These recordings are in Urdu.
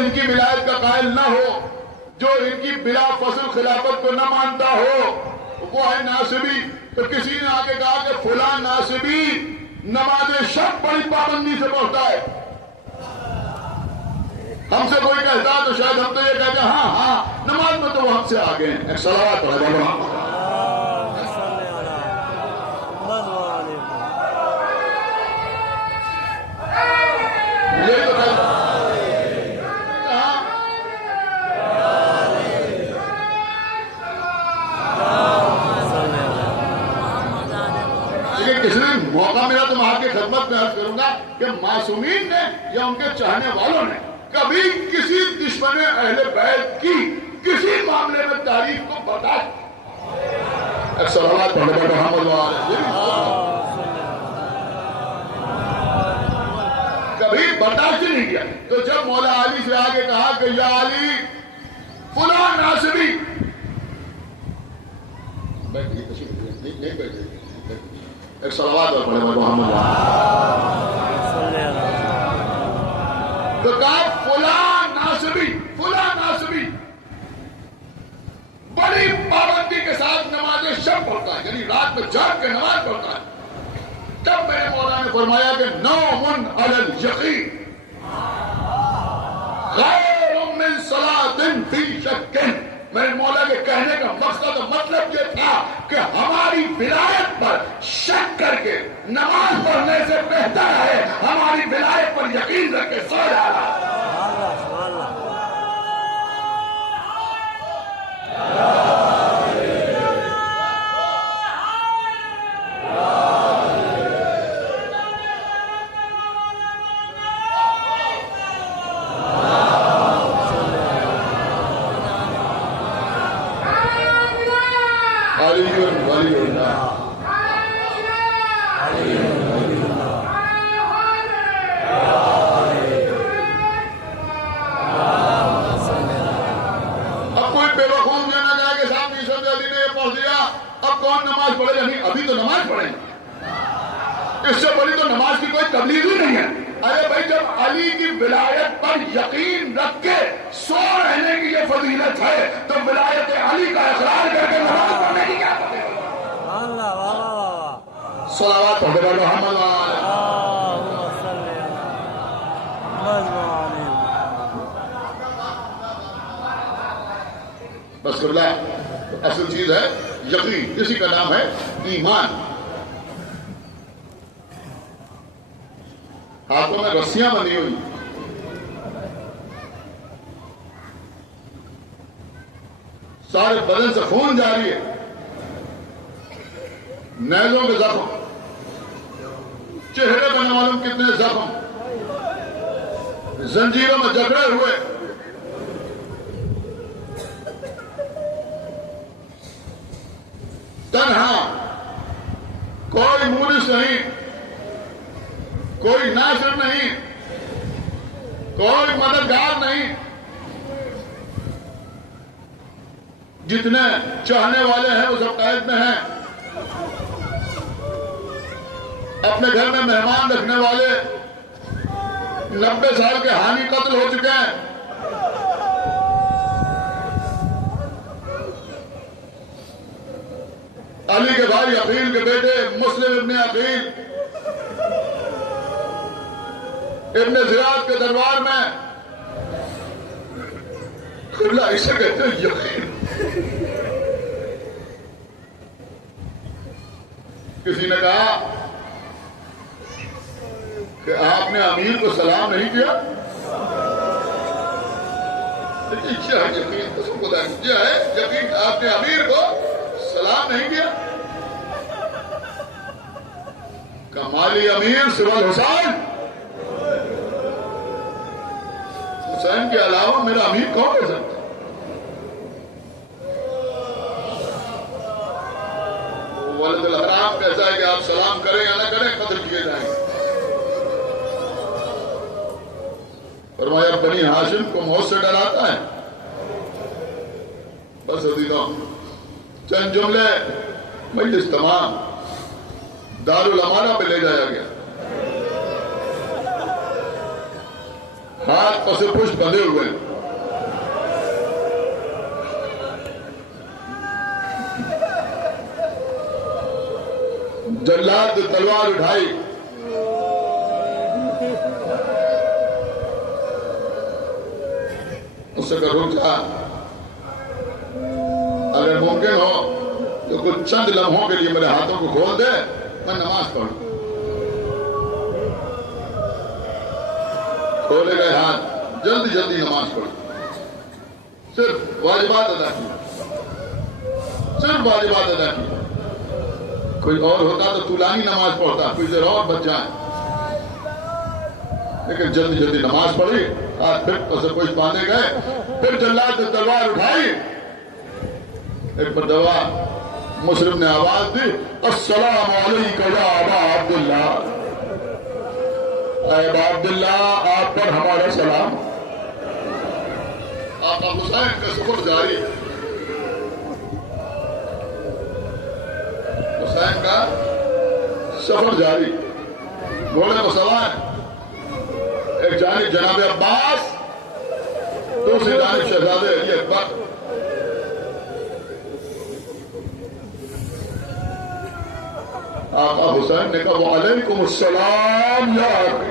ان کی ولایت کا قائل نہ ہو، جو ان کی بلا فصل خلافت کو نہ مانتا ہو، وہ ہے ناصبی۔ تو کسی نے آگے کہا کہ فلاں ناصبی نماز شب بڑی پابندی سے پڑھتا ہے۔ ہم سے کوئی کہتا تو شاید ہم تو یہ کہتے ہیں ہاں نماز میں تو وہ ہم سے آگے ہیں۔ ایک صلوات پڑھا جائے وہاں۔ یہ تو کسی نے موقع ملا تو میں آپ کی خدمت میں عرض کروں گا کہ معصومین نے یا ان کے چاہنے والوں نے کبھی کسی دشمن اہل بیت کی کسی معاملے میں تعریف کو برداشت کبھی برداشت نہیں کیا۔ تو جب مولا علی سے آگے کہا کہ یا علی فلاں ناصبی، ایک صلوات اور پڑھے محمد، تو کہا فلاں ناصبی بڑی پابندی کے ساتھ نماز شب پڑھتا ہے، یعنی رات میں جاگ کے نماز پڑھتا ہے۔ تب میرے مولا نے فرمایا کہ نوم علی الیقین خیر من صلاۃ فی شک۔ میرے مولا کے کہنے کا مقصد اور مطلب یہ تھا کہ ہماری ولایت پر شک کر کے نماز پڑھنے سے بہتر ہے ہماری ولایت پر یقین رکھ کے سو جانا۔ ابھی تو نماز پڑھیں، اس سے بڑی تو نماز کی کوئی تبلیغ ہی نہیں ہے۔ ارے بھائی جب علی کی ولایت پر یقین رکھ کے سو رہنے کی یہ فضیلت ہے تو ولایت علی کا اقرار کر کے نماز پڑھنے کی کیا فضیلت ہے؟ صلوات پڑھے محمد بس کرلا۔ اصل چیز ہے یقین، اسی کا نام ہے ایمان۔ ہاتھوں میں رسیاں بندھی ہوئی، سارے بدن سے خون جاری ہے، نیزوں کے زخم، چہرے پہ نہ معلوم کتنے زخم، زنجیروں میں جکڑے ہوئے، تنہا، کوئی مونس نہیں، کوئی ناصر نہیں، کوئی مددگار نہیں۔ جتنے چاہنے والے ہیں وہ سب قید میں ہیں، اپنے گھر میں مہمان رکھنے والے 90 سال کے حامی قتل ہو چکے ہیں۔ علی کے بھائی عقیل کے بیٹے مسلم ابن عقیل ابن زیاد کے دربار میں، قبلہ اسے کہتے ہیں یقین۔ کسی نے کہا کہ آپ نے امیر کو سلام نہیں کیا؟ یقین قسم خدا کیا ہے، یقین آپ نے امیر کو سلام نہیں کیا؟ کمالی امیر سوى الحسین، حسین کے علاوہ میرا امیر کون ہو سکتا؟ ولد الحرام کہتا ہے کہ آپ سلام کریں یا نہ کریں قتل کیے جائیں گے۔ فرمایا بنی ہاشم کو موت سے ڈراتا ہے؟ بس عزیزوں، چند جملے مجلس تمام دارالامانہ پہ لے جایا گیا۔ ہاتھ پس پشت بندھے ہوئے ہیں. جلاد نے تلوار اٹھائی. اس سے کہا رک جا، اگر ممکن ہو تو کچھ چند لمحوں کے لیے میرے ہاتھوں کو کھول دے، میں نماز پڑھوں. کھولے گئے ہاتھ، جلدی جلدی نماز پڑھ، صرف واجبات ادا کی، صرف واجبات ادا کی. کوئی اور ہوتا تو طولانی نماز پڑھتا، کوئی ذرا اور بچ جائے، لیکن جلدی جلدی نماز پڑھی. ہاتھ پھر پسے پوش باندھے گئے. پھر جلاد نے تلوار اٹھائی. ایک مرتبہ مسلم نے آواز دی، السلام علیکم یا ابا عبداللہ، اے ابا عبداللہ آپ پر ہمارا سلام. آقا حسین کا سفر جاری، حسین کا سفر جاری. گھوڑے کو سوار، ایک جانب جناب عباس، دوسری جانب شہزادے علی اکبر. آقا حسین نے کہا وعلیکم السلام یا اخی،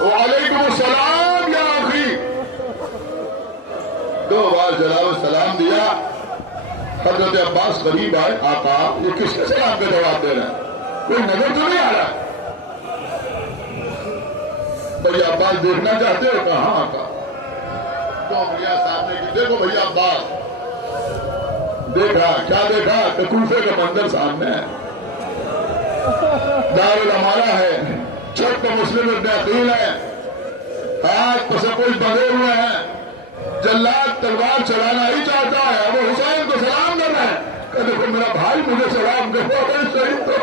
وعلیکم السلام یا اخی. دو بار جناب سلام دیا. حضرت عباس قریب آئے. آقا یہ کس کے سلام کا جواب دے رہے ہیں؟ کوئی نظر تو نہیں آ رہا؟ بھئی عباس دیکھنا چاہتے ہو؟ کہا ہاں آقا. تو انگلیاں سامنے کی، دیکھو بھئی عباس. دیکھا کیا دیکھا کہ کوفے کا منظر سامنے ہے، دارالامارہ ہے، چھت پر مسلم ابن عقیل ہے، ہاتھ پس پوش بندھے ہوئے ہیں. جلاد تلوار چلانا ہی چاہتا ہے، ابو حسین کو سلام کر رہے ہیں کہ دیکھو میرا بھائی مجھے سلام کرو. شہید تو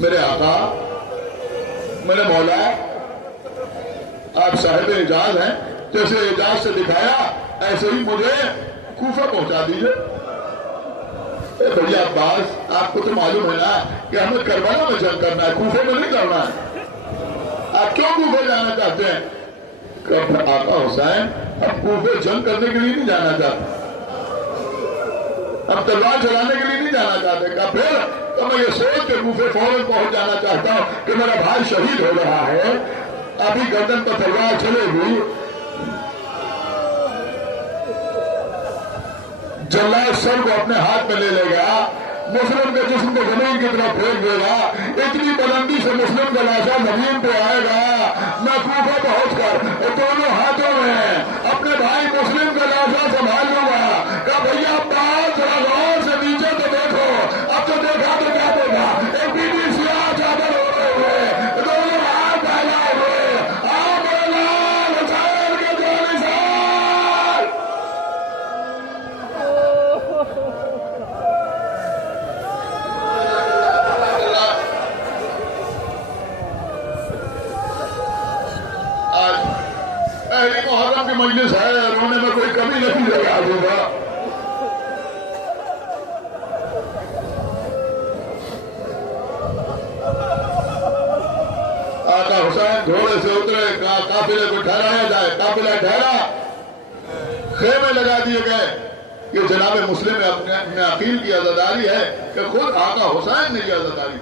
میرے آقا، میرے مولا، آپ صاحب اعجاز ہیں، جیسے اعجاز سے دکھایا ایسے ہی مجھے کوفہ پہنچا دیجئے. اے بھیا عباس، آپ کو تو معلوم ہے نا کہ ہمیں کربلا میں جنگ کرنا ہے، کوفے میں نہیں کرنا ہے. آپ کیوں کوفے جانا چاہتے ہیں؟ کہ آقا حسین ہم کوفے جنگ کرنے کے لیے نہیں جانا چاہتے، ہم تلوار چلانے کے لیے نہیں جانا چاہتے. کہ پھر تو میں یہ سوچ کے کوفے فوراً پہنچ جانا چاہتا ہوں کہ میرا بھائی شہید ہو رہا ہے، ابھی گردن پر تلوار چلے گی. جلاد سر کو اپنے ہاتھ میں لے لے گا، مسلم کے جسم کو زمین کی طرف پھینک دے گا. اتنی بلندی سے مسلم کا لاشا زمین پہ آئے گا. میں کوفہ پہنچ کر دونوں ہاتھوں میں اپنے بھائی مسلم کا لاشا سنبھال لوں گا. کہ بھیا عباس ذرا غور سے نیچے تو دیکھو. اب تو دیکھا تو کیا دیکھا، ایک بی بی سیاہ چادر ہوتے ہوئے، دونوں ہاتھ پھیلائے ہوئے، آپ لال حسین کے جانشین. پہلی محرم کی مجلس ہے، رونے میں کوئی کمی نہیں لگا ہوگا. آقا حسین گھوڑے سے اترے، کہا قافلے کو ٹھہرایا جائے. قافلہ ٹھہرا، خیمے لگا دیے گئے. یہ جناب مسلم ابن عقیل کی عزاداری ہے کہ خود آقا حسین نے یہ عزاداری.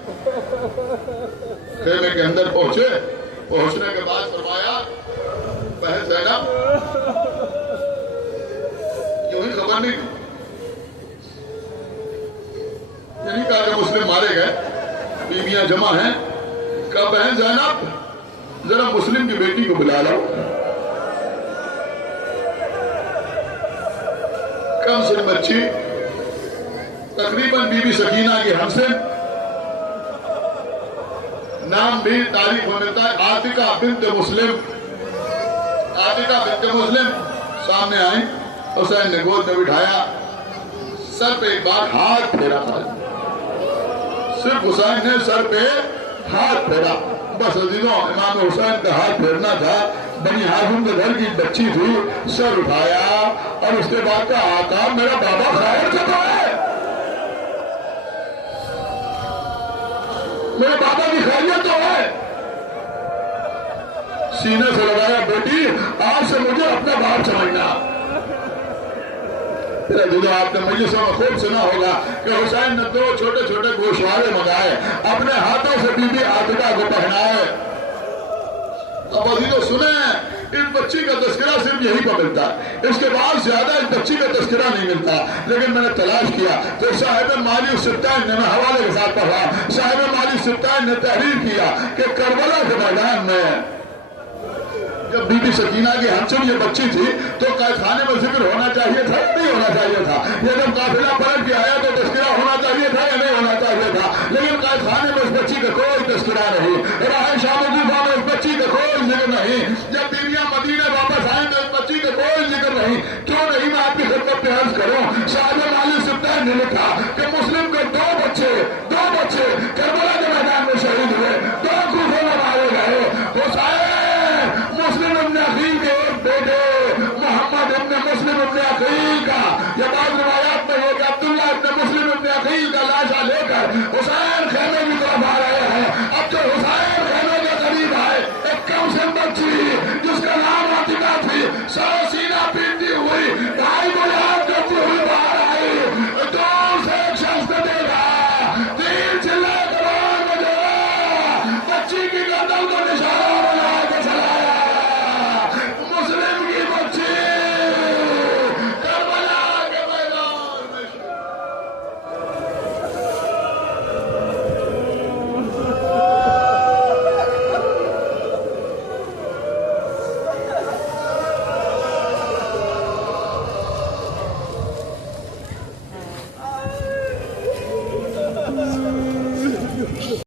خیمے کے اندر پہنچے، پہنچنے کے بعد فرمایا بہن زینب، یوں ہی خبر نہیں دی، یہ نہیں کہا کہ مسلم مارے گئے، بیویاں جمع ہیں. کہا بہن زینب ذرا مسلم کی بیٹی کو بلا لاؤ. کم سن بچی، تقریباً بی بی سکینہ کی ہمسن، نام بھی تعریف میں ملتا ہے عاتقہ بنت مسلم. عاتقہ بنت مسلم سامنے آئیں. حسین نے گود میں بٹھایا، سر پہ ایک بار ہاتھ پھیرا تھا. صرف حسین نے سر پہ ہاتھ پھیرا. بس عزیزوں، امام حسین کا ہاتھ پھیرنا تھا. بنی ہاشم کے گھر کی بچی تھی، سر اٹھایا اور اس کے بعد کہا آقا میرا بابا خیر سے تو ہے. میرے بابا کی خیریت تو ہے؟ سینے سے لگایا بیٹی آج سے مجھے اپنا باپ سمجھنا. جدو آپ نے مجلسوں میں خوب سنا ہوگا کہ حسین نے 2 چھوٹے چھوٹے گوشوارے منگائے, اپنے ہاتھوں سے بی بی عاتکہ کو پہنائے. اب ابھی تو سنیں اس بچی کا تذکرہ صرف یہی پر ملتا ہے, اس کے بعد زیادہ اس بچی کا تذکرہ نہیں ملتا. لیکن میں نے تلاش کیا تو صاحب مالی السبطین نے, میں حوالے کے ساتھ پڑھا, صاحب مالی السبطین نے تحریر کیا کہ کربلا کے میدان میں جب بی بی سکینہ کی ہمسن یہ بچی تھی تو قید خانے میں ذکر ہونا چاہیے تھا یا نہیں ہونا چاہیے تھا؟ یہ جب قافلہ پلٹ کے آیا تو تذکرہ ہونا چاہیے تھا یا نہیں ہونا چاہیے تھا؟ لیکن قید خانے میں اس بچی کا کوئی تذکرہ نہیں, راہ شام کوفہ میں اس بچی کا کوئی ذکر نہیں, جب بیویاں مدینہ واپس آئیں تو اس بچی کا کوئی ذکر نہیں. کیوں نہیں؟ میں آپ کی خدمت پہ عرض کروں, صاحب مالی السبطین نے لکھا کہ مسلم کے 2 بچے کربلا